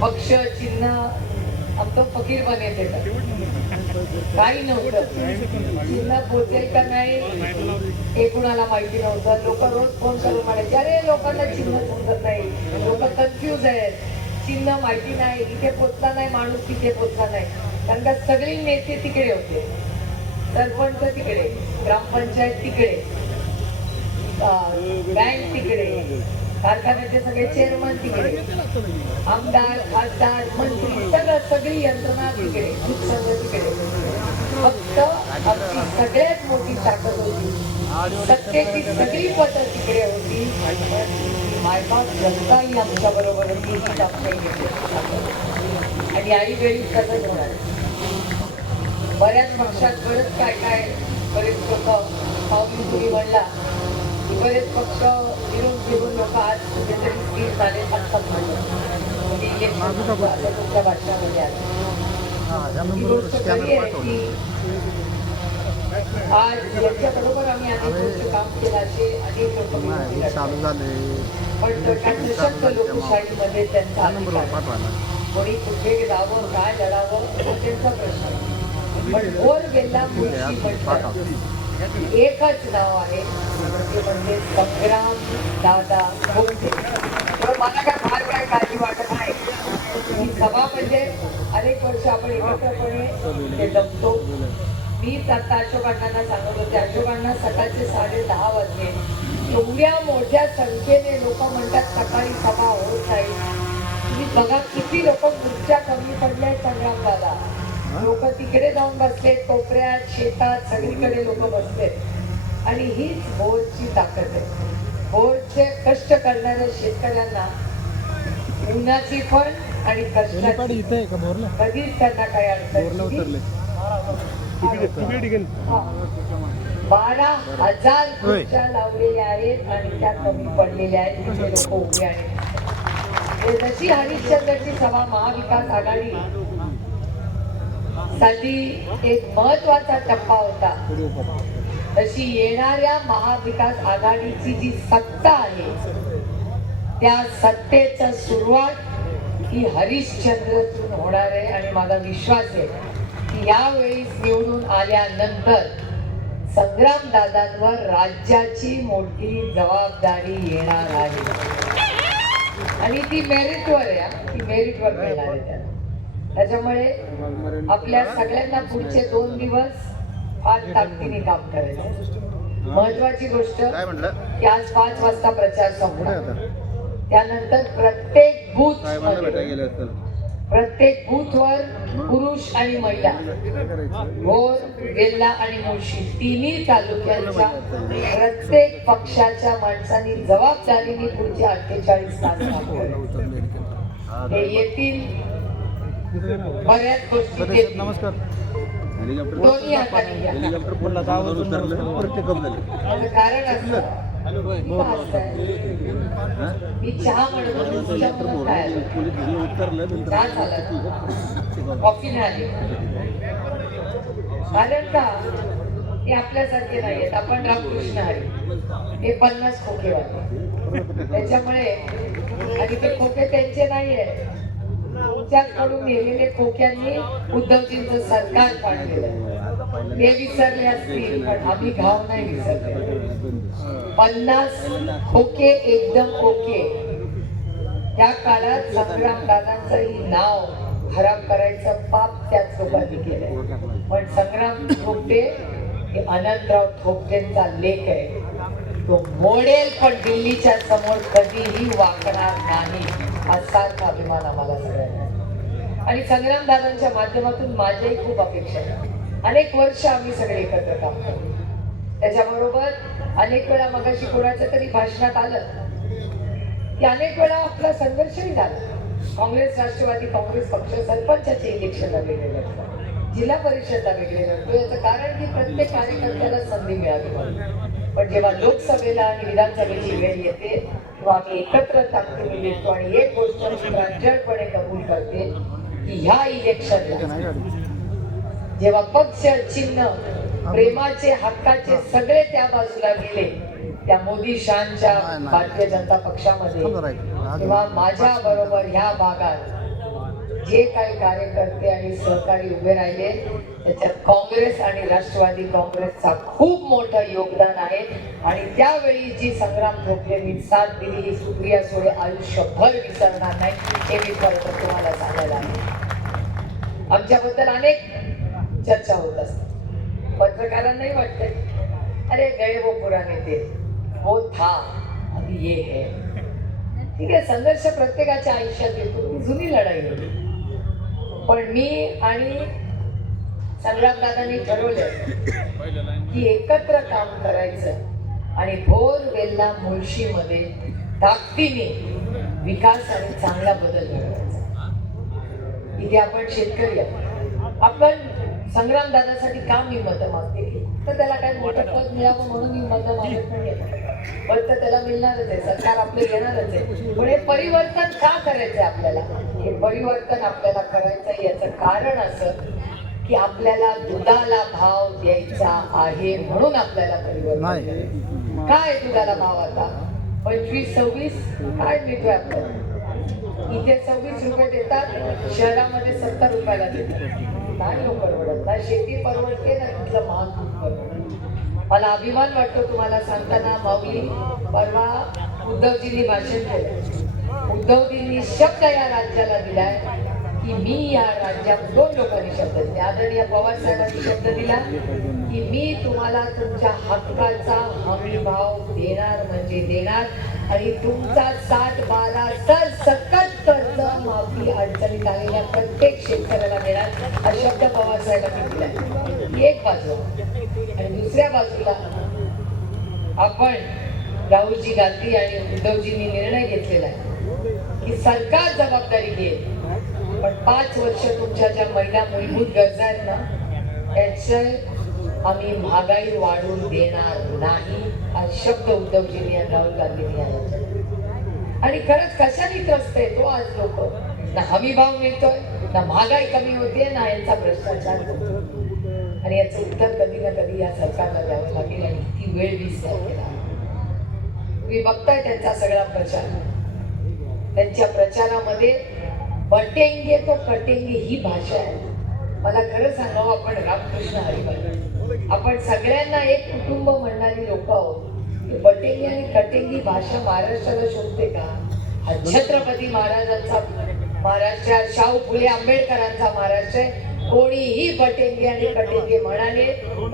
पक्ष चिन्ह आमचं फकीर बनेल काही नव्हतं. चिन्ह पोचेल का नाही. हे कुणाला माहिती नव्हतं. लोक रोज फोन करून म्हणायचे अरे लोकांना चिन्ह समजत नाही. लोक कन्फ्यूज आहेत. चिन्ह माहिती नाही. इथे पोचला नाही माणूस तिथे पोचला नाही. कारण का सगळे नेते तिकडे होते. सरपंच तिकडे ग्रामपंचायत तिकडे बँक तिकडे. कारखान्याचे सगळे चेअरमन तिकडे. आमदार खासदार मंत्री सगळं सगळी यंत्रणा तिकडे खूप सगळं तिकडे. फक्त आमची सगळ्यात मोठी ताकद होती. सत्तेची सगळी पदं तिकडे होती. मायबाप जनताही आमच्या बरोबर होती ही आणि आई वेळी सगळं होणार. बऱ्याच पक्षात बरंच काय काय बरेच लोक पावली तुम्ही म्हणला बरेच पक्ष फिरून फिरून लोक आज कुठेतरी स्थिर झाले असतात म्हणलं म्हणजे इलेक्शन असं तुमच्या भाषणामध्ये आलं ही आज याच्याबरोबर आम्ही अनेक काम केलं असे अनेक लोक पण लोकशाहीमध्ये त्यांचा कोणी कुठे जावं काय लढावं तो त्यांचा प्रश्न आहे. पण गेला म्हटलं एकच नाव आहे ते म्हणजे संग्राम दादा मला काय फार काय काळजी वाटत नाही. ही सभा म्हणजे अनेक वर्ष आपण एकत्रपणे जमतो मीच आता अशोकांना सांगत होते अशोकांना सकाळचे साडे दहा वाजले. एवढ्या मोठ्या संख्येने लोक म्हणतात सकाळी सभा होत नाही. तुम्ही बघा किती लोक खुर्च्या कमी पडल्या संग्राम झाला लोक तिकडे जाऊन बसले कोपऱ्यात शेतात सगळीकडे लोक बसले आणि हीच मोरची ताकद आहे. भोरचे कष्ट करणाऱ्या शेतकऱ्यांना उन्हाची पण आणि हेलिपॅड कष्टाची इथे आहे का? बोरला? कधीच त्यांना काही अडचण. बारा हजार खुर्च्या लावलेल्या आहेत आणि त्या कमी पडलेल्या आहेत. तिथे लोक उभे आहेत. हे जशी हरिश्चंद्रची सभा महाविकास आघाडी साठी एक महत्त्वाचा टप्पा होता. तशी येणाऱ्या महाविकास आघाडीची जी सत्ता आहे त्या सत्तेच सुरुवात ही हरिश्चंद्रतून होणार आहे आणि माझा विश्वास आहे की यावेळी निवडून आल्यानंतर संग्राम दादांवर राज्याची मोठी जबाबदारी येणार आहे. आणि ती मेरिटवर आहे ती मेरिटवर मिळणार आहे त्यांना त्याच्यामुळे आपल्या सगळ्यांना पुढचे दोन दिवस फार ताकदीने काम करायचं. महत्वाची गोष्ट की आज पाच वाजता प्रचार आता त्यानंतर प्रत्येक बूथ प्रत्येक बूथवर पुरुष आणि महिला. भोर वेल्ला आणि मुळशी तिन्ही तालुक्यांच्या प्रत्येक पक्षाच्या माणसांनी जबाबदारीने पुढचे अठ्ठेचाळीस तास. ते येतील बऱ्याच गोष्टी. नमस्कार दोन्ही हाताने घ्या. कारण. मी चहा म्हणत होते, तुझ्याकडून काय आलं? उतरलं चहा झाला कॉफी नाही आली कारण का ते आपल्यासारखे नाही आहेत आपण रामकृष्ण हरी हे पन्नास खोके वाले त्याच्यामुळे आणि ते खोके त्यांचे नाही आहेत तुमच्याकडून नेलेले खोक्यांनी उद्धवजींचं सरकार पाडलेलं ते विसरले असतील पण आम्ही घाव नाही विसरले. पन्नास खोके एकदम ओके त्या काळात संग्राम दादांचंही नाव खराब करायचं पाप त्याच लोकांनी केलं पण संग्राम थोपटे हे अनंतराव थोपटेंचा लेख आहे. तो मोडेल पण दिल्लीच्या समोर कधीही वाकणार नाही. हा अभिमान आम्हाला सगळ्यांना आणि संग्राम दादांच्या माध्यमातून माझ्याही खूप अपेक्षा आहेत अनेक वर्ष आम्ही सगळे एकत्र काम करतो. त्याच्याबरोबर अनेक वेळा मगाशी कोणाचं तरी भाषणात आलं. की अनेक वेळा आपला संघर्षही झाला. काँग्रेस राष्ट्रवादी काँग्रेस पक्ष सरपंचाचे इलेक्शनला वेगळे लढतात जिल्हा परिषदला वेगळे लढतो याचं कारण की प्रत्येक कार्यकर्त्याला संधी मिळाली पण जेव्हा लोकसभेला आणि विधानसभेची वेळ येते आम्ही एकत्र ताकदीने येतो आणि एक गोष्ट प्रांजळपणे कबूल करते की ह्या इलेक्शनला जेव्हा पक्ष चिन्ह प्रेमाचे हक्काचे सगळे त्या बाजूला गेले त्या मोदी शानच्या भारतीय जनता पक्षामध्ये तेव्हा माझ्या बरोबर ह्या भागात जे काही कार्यकर्ते आणि सहकारी उभे राहिले त्याच्यात काँग्रेस आणि राष्ट्रवादी काँग्रेसचा खूप मोठं योगदान आहे. आणि त्यावेळी जी संग्राम ठोकलेंनी साथ दिली ही सुप्रिया सुळे आयुष्यभर विसरणार नाही हे मी खरं तर तुम्हाला सांगायला आहे. आमच्याबद्दल अनेक चर्चा होत असतात. पत्रकारांनाही वाटते अरे गए वो पुराने ते वो हो, था. अभी ये है. ठीक आहे संघर्ष प्रत्येकाच्या आयुष्यात येतो. जुनी लढाई होती पण मी आणि संग्रामदादांनी ठरवलं की एकत्र काम करायचं आणि भोर वेल्ला मुळशीमध्ये ताकदीने विकास आणि चांगला बदल घडवायचा. इथे आपण शेतकरी आपण संग्राम दादासाठी का मी मतं मागते. तर त्याला काय मोठं पद मिळावं म्हणून मी मतं मागत नाही पद तर त्याला मिळणारच आहे. सरकार आपलं येणारच आहे. पण हे परिवर्तन का करायचंय आपल्याला? हे परिवर्तन आपल्याला करायचं याचं कारण असं की आपल्याला दुधाला भाव द्यायचा आहे म्हणून आपल्याला परिवर्तन. काय दुधाला भाव आता? पंचवीस सव्वीस? काय मिळतोय आपल्याला? इथे सव्वीस रुपये देतात शहरामध्ये सत्तर रुपयाला देतात. नाही लोक परवडत ना शेती परवडते ना? तिथलं महाग परवडत. मला अभिमान वाटतो तुम्हाला सांगताना माऊली. परवा उद्धवजींनी भाषण केलं. उद्धवजींनी शब्द या राज्याला दिलाय. की मी या राज्यात दोन लोकांनी शब्द दिले. आदरणीय पवार साहेबांनी शब्द दिला की मी तुम्हाला तुमच्या हक्काचा हमी भाव देणार म्हणजे देणार आणि तुमचा सात बारा सर सकट कर्ज माफी अडचणीत आलेल्या प्रत्येक शेतकऱ्याला देणार हा शब्द पवार साहेबांनी दिला. एक बाजू आणि दुसऱ्या बाजूला आपण राहुलजी गांधी आणि उद्धवजींनी निर्णय घेतलेला आहे की सरकार जबाबदारी घेईल. पण पाच वर्ष तुमच्या ज्या महिला मूलभूत गरजा आहेत ना त्याचं आम्ही महागाई वाढून देणार नाही हा शब्द उद्धवजींनी राहुल गांधींनी आला. आणि खरंच कशाने त्रस्त आहे तो आज लोक? ना हमी भाव मिळतोय ना महागाई कमी होते ना यांचा भ्रष्टाचार होतो. आणि याचं उत्तर कधी ना कधी या सरकारला द्यावं लागेल आणि ती वेळ वीस केला तुम्ही बघताय त्यांचा सगळा प्रचार. त्यांच्या प्रचारामध्ये बटेंगे तो कटेंगे ही भाषा आहे. मला खरं सांगावं आपण रामकृष्ण हरिभक्त. आपण सगळ्यांना एक कुटुंब म्हणणारी लोक आहोत. ही बटेंगी आणि कटेंगी भाषा महाराष्ट्राला शोधते का? हा छत्रपती महाराजांचा महाराष्ट्र शाहू फुले आंबेडकरांचा महाराष्ट्र आहे. कोणीही बटेंगे आणि कटेंगे म्हणाले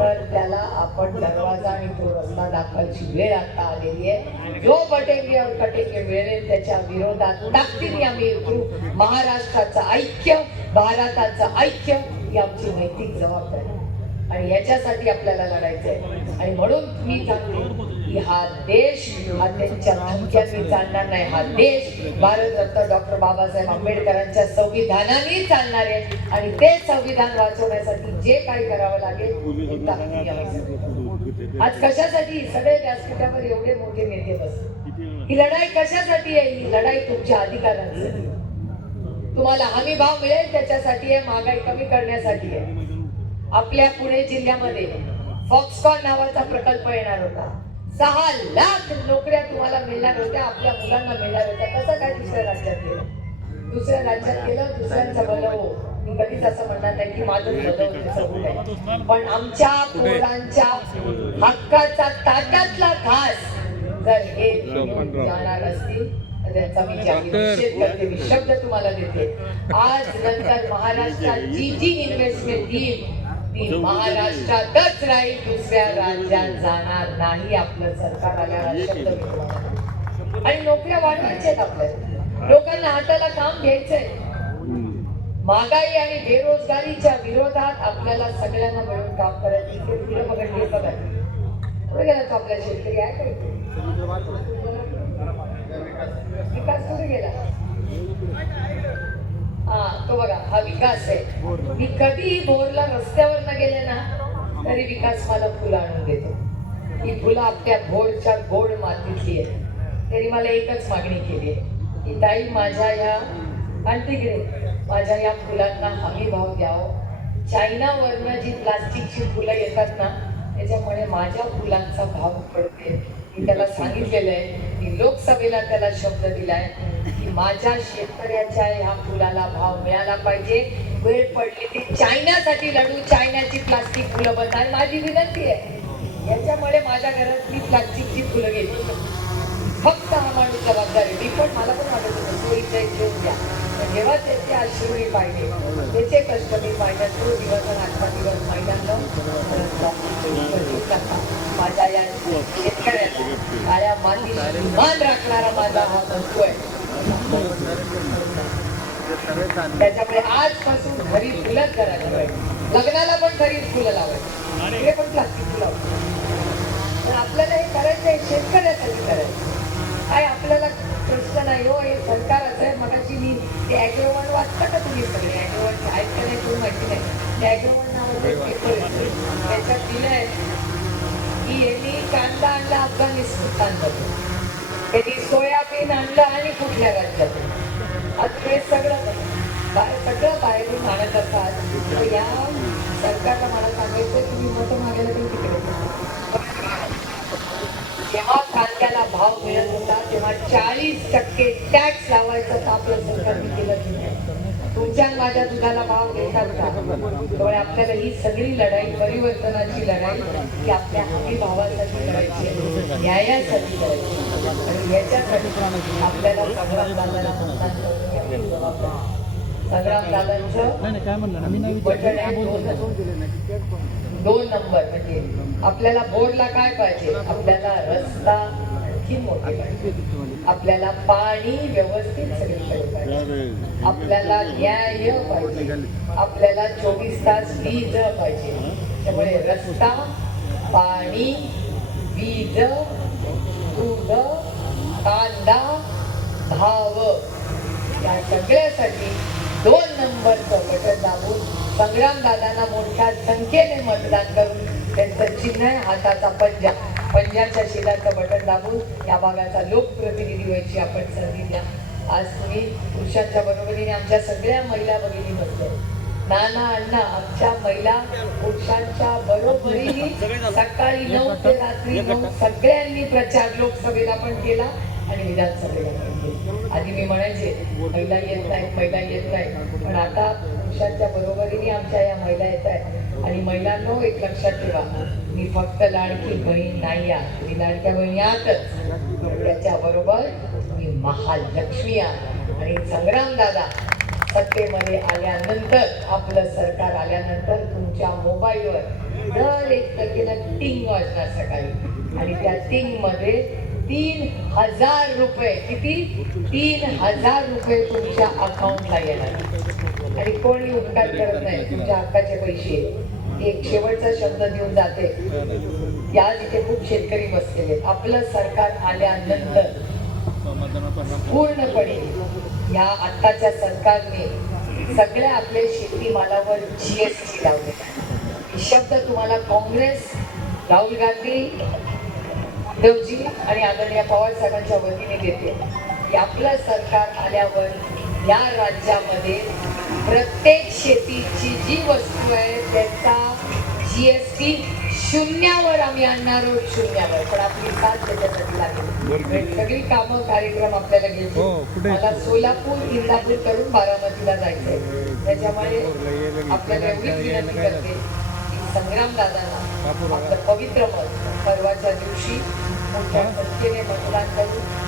तर त्याला आपण दरवाजा आणि तो रस्ता दाखवायची वेळ आता आलेली आहे. जो बटेंगे और कटेंगे मिळेल त्याच्या विरोधात ताकदीने आम्ही उतरू महाराष्ट्राचं ऐक्य भारताचं ऐक्य ही आमची नैतिक जबाबदारी. आणि याच्यासाठी आपल्याला लढायचं आहे आणि म्हणून मी सांगते की हा देश हा त्यांच्या धमक्यांनी चालणार नाही. हा देश भारतरत्न डॉक्टर बाबासाहेब आंबेडकरांच्या संविधानाने चालणार आहे. आणि ते संविधान वाचवण्यासाठी जे काही करावं लागेल आज कशासाठी? सगळे व्यासपीठावर एवढे मोठे नेते बस ही लढाई कशासाठी आहे? ही लढाई तुमच्या अधिकारांसाठी तुम्हाला हमी भाव मिळेल त्याच्यासाठी आहे महागाई कमी करण्यासाठी आहे. आपल्या पुणे जिल्ह्यामध्ये फॉक्सकॉन नावाचा प्रकल्प येणार होता. सहा लाख नोकऱ्या तुम्हाला मिळणार होत्या आपल्या मुलांना मिळणार होत्या. कसं काय दुसऱ्या राज्यात केलं? दुसऱ्या राज्यात केलं दुसऱ्यांचं भलं हो. मी कधीच असं म्हणणार नाही की माझं होऊ नये. पण आमच्या पोरांच्या हक्काचा ताटातला घास जर हे जाणार असतील त्यांचा मी जाहीर निषेध करते. मी शब्द तुम्हाला देते. आज नंतर महाराष्ट्रात जी जी इन्व्हेस्टमेंट येईल महाराष्ट्रातच राहील दुसऱ्या राज्यात जाणार नाही आपलं सरकार आल्यावर आणि नोकऱ्या वाढवायच्या आहेत आपल्याला. लोकांना हाताला काम घ्यायचंय महागाई आणि बेरोजगारीच्या विरोधात आपल्याला सगळ्यांना मिळून काम करायचं. इथे बघा हे बघा. पुढे गेला तो आपला शेतकरी आहे का इथे? विकास कुठे गेला. हा बघा हा विकास आहे. मी कधी बोरला रस्त्यावर न गेले ना तरी विकास मला फुलं आणून देतो. ही फुलं आपल्या बोर्डच्या गोड मातीतली आहे तरी मला एकच मागणी केली आहे की ताई माझ्या या अंतिग्रे माझ्या या फुलांना हमी भाव द्यावं. चायनावरनं जी प्लास्टिकची फुलं येतात ना त्याच्यामुळे माझ्या फुलांचा भाव पडते मी त्याला सांगितलेलं आहे की लोकसभेला त्याला शब्द दिलाय की माझ्या शेतकऱ्याच्या ह्या फुलाला भाव मिळाला पाहिजे. वेळ पडली ती चायनासाठी लढू चायनाची प्लास्टिक फुलं बंद आणि माझी विनंती आहे याच्यामुळे माझ्या घरातली प्लास्टिकची फुलं गेली फक्त हा माणूस जबाबदारी मी पण मला पण वाटत होतं तो इथे घेऊन द्या जेव्हा त्याचे अश्रू पाहिजे त्याचे कष्ट मी पाहिजे तो दिवस आठवा दिवस पाहिल्यानं माझ्या या शेतकऱ्याला माझ्या मातीशी मान राखणारा माझा हा वस्तू आहे. त्याच्यामुळे आजपासून घरी फुलत करायला पाहिजे. लग्नाला पण घरी फुलं लावायची. इकडे पण प्लास्टिक फुलं पण आपल्याला हे करायचं आहे शेतकऱ्यासाठी करायचं काय आपल्याला प्रश्न नाही हो हे सरकार असं आहे. मगाशी मी ते ॲग्रोवन वाचता का तुम्ही सगळे? ॲग्रोवन आहेत नाही तुम्ही माहिती नाही. ते ॲग्रोवन नावाचं पेपर येतो त्याच्यात दिलं आहे की यांनी कांदा आणला अफगाणिस्तानमधून कधी सोयाबीन आणलं आणि कुठल्या राज्यातून आता हे सगळं बाहेर सगळं बाहेरून आणत असतात तर या सरकारला मला सांगायचं तुम्ही मतं मागायला तुम्ही तिकडे जेव्हा कांद्याला भाव मिळत होता तेव्हा चाळीस टक्के टॅक्स लावायचं तर आपलं सरकारने केलं. नाही तुमच्या माझ्या दुधाला भाव देतात का? त्यामुळे आपल्याला ही सगळी लढाई परिवर्तनाची लढाई ही आपल्या हमी भावासाठी आहे. न्यायासाठी. आणि याच्यासाठी आपल्याला संग्राम दादाला. संग्राम दादांचं बटन दोन नंबर म्हणजे आपल्याला बोर्डला काय पाहिजे? आपल्याला रस्ता मोठे आपल्याला पाणी व्यवस्थित सगळीकडे आपल्याला न्याय पाहिजे. आपल्याला चोवीस तास वीज पाहिजे. त्यामुळे रस्ता पाणी वीज दूध कांदा भाव या सगळ्यासाठी दोन नंबरचं बटन दाबून संग्राम दादांना मोठ्या संख्येने मतदान करून त्यांचं चिन्ह आहे हाताचा पंजा. पंजाच्या शेजारचं बटन दाबून या भागाचा लोकप्रतिनिधी व्हायची आपण संधी द्या. आज तुम्ही पुरुषांच्या बरोबरीने आमच्या सगळ्या महिला भगिनी बसल्या नाना अण्णा आमच्या महिला पुरुषांच्या बरोबरीने सकाळी नऊ ते रात्री नऊ सगळ्यांनी प्रचार लोकसभेला पण केला आणि विधानसभेला पण केला. आधी मी म्हणायचे महिला येत नाहीत महिला येत नाही पण आता पुरुषांच्या बरोबरीने आमच्या या महिला येत आहेत. आणि महिलांनो एक लक्षात ठेवा. मी फक्त लाडकी बहीण नाही आहे. मी लाडक्या बहिणी आहातच त्याच्याबरोबर मी महालक्ष्मी आहे. आणि संग्राम दादा सत्तेमध्ये आल्यानंतर आपलं सरकार आल्यानंतर तुमच्या मोबाईलवर दर एक तारखेला टिंग वाजणार सकाळी. आणि त्या टिंगमध्ये तीन हजार रुपये किती? तीन हजार रुपये तुमच्या अकाउंटला येणार. आणि कोणी उपकार करत नाही. तुमच्या हक्काचे पैसे. एक शेवटचा शब्द देऊन जाते. या जिथे खूप शेतकरी बसलेले आपलं सरकार आल्यानंतर पूर्णपणे या आत्ताच्या सरकारने सगळ्या आपल्या शेतीमालावर जीएसटी लावले. शब्द तुम्हाला काँग्रेस राहुल गांधी देवजी आणि आदरणीय पवार साहेबांच्या वतीने देते. की आपलं सरकार आल्यावर या राज्यामध्ये प्रत्येक शेतीची जी वस्तू आहे त्याचा जीएसटी शून्यावर आम्ही आणणार आहोत शून्यावर. पण आपली साथ त्याच्यासाठी लागेल. सगळी कामं कार्यक्रम आपल्याला हो, घ्यायचे कुठे? मला सोलापूर इंदापूर करून बारामतीला जायचंय. त्याच्यामुळे आपल्याला एवढीच विनंती करते संग्राम दादांना आपलं पवित्र मत परवाच्या दिवशी मोठ्या संख्येने मतदान करून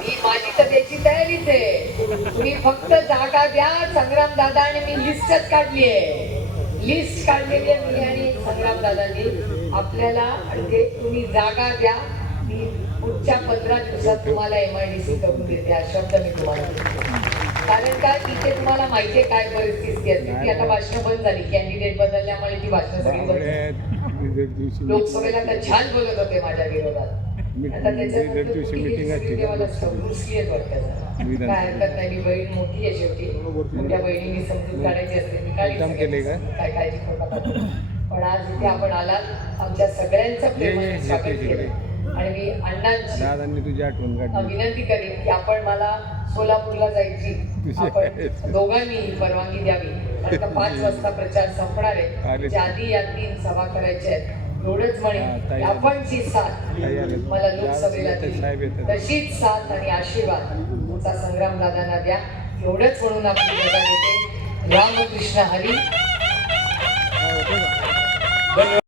मी माझी तर त्याची तयारीच आहे. तुम्ही फक्त जागा द्या संग्राम दादा आणि मी लिस्टच काढली आहे. लिस्ट काढलेली आहे मी आणि संग्राम दादांनी. आपल्याला ते तुम्ही जागा द्या. मी पुढच्या पंधरा दिवसात तुम्हाला एम आय डी सी करून देते. हा शब्द मी तुम्हाला. कारण का? इथे तुम्हाला माहिती आहे काय परिस्थिती असते. ती आता भाषणं बंद झाली. कॅन्डिडेट बदलल्यामुळे ती भाषणं. लोकसभेला तर छान बोलत होते माझ्या विरोधात. मीटिंग असते. बहीण मोठी आहे शेवटी. मोठ्या बहिणीने समजून काढायची असते? काय काळजी करू नका. पण आज इथे आपण आलात. आमच्या सगळ्यांचं स्वागत. केलं आणि मी अण्णांची तुझी आठवण काढली. विनंती करेन की आपण मला सोलापूरला जायची. आपण दोघांनी परवानगी द्यावी. आता पाच वाजता प्रचार संपणार आहे. आधी या तीन सभा करायच्या आहेत. एवढंच हा, म्हणेन ताई की आपण जी साथ. मला लोकसभेला दिली. तशीच साथ आणि आशीर्वाद. तुमचा संग्राम दादांना द्या. एवढंच म्हणून आपली रजा घेते रामकृष्ण हरी.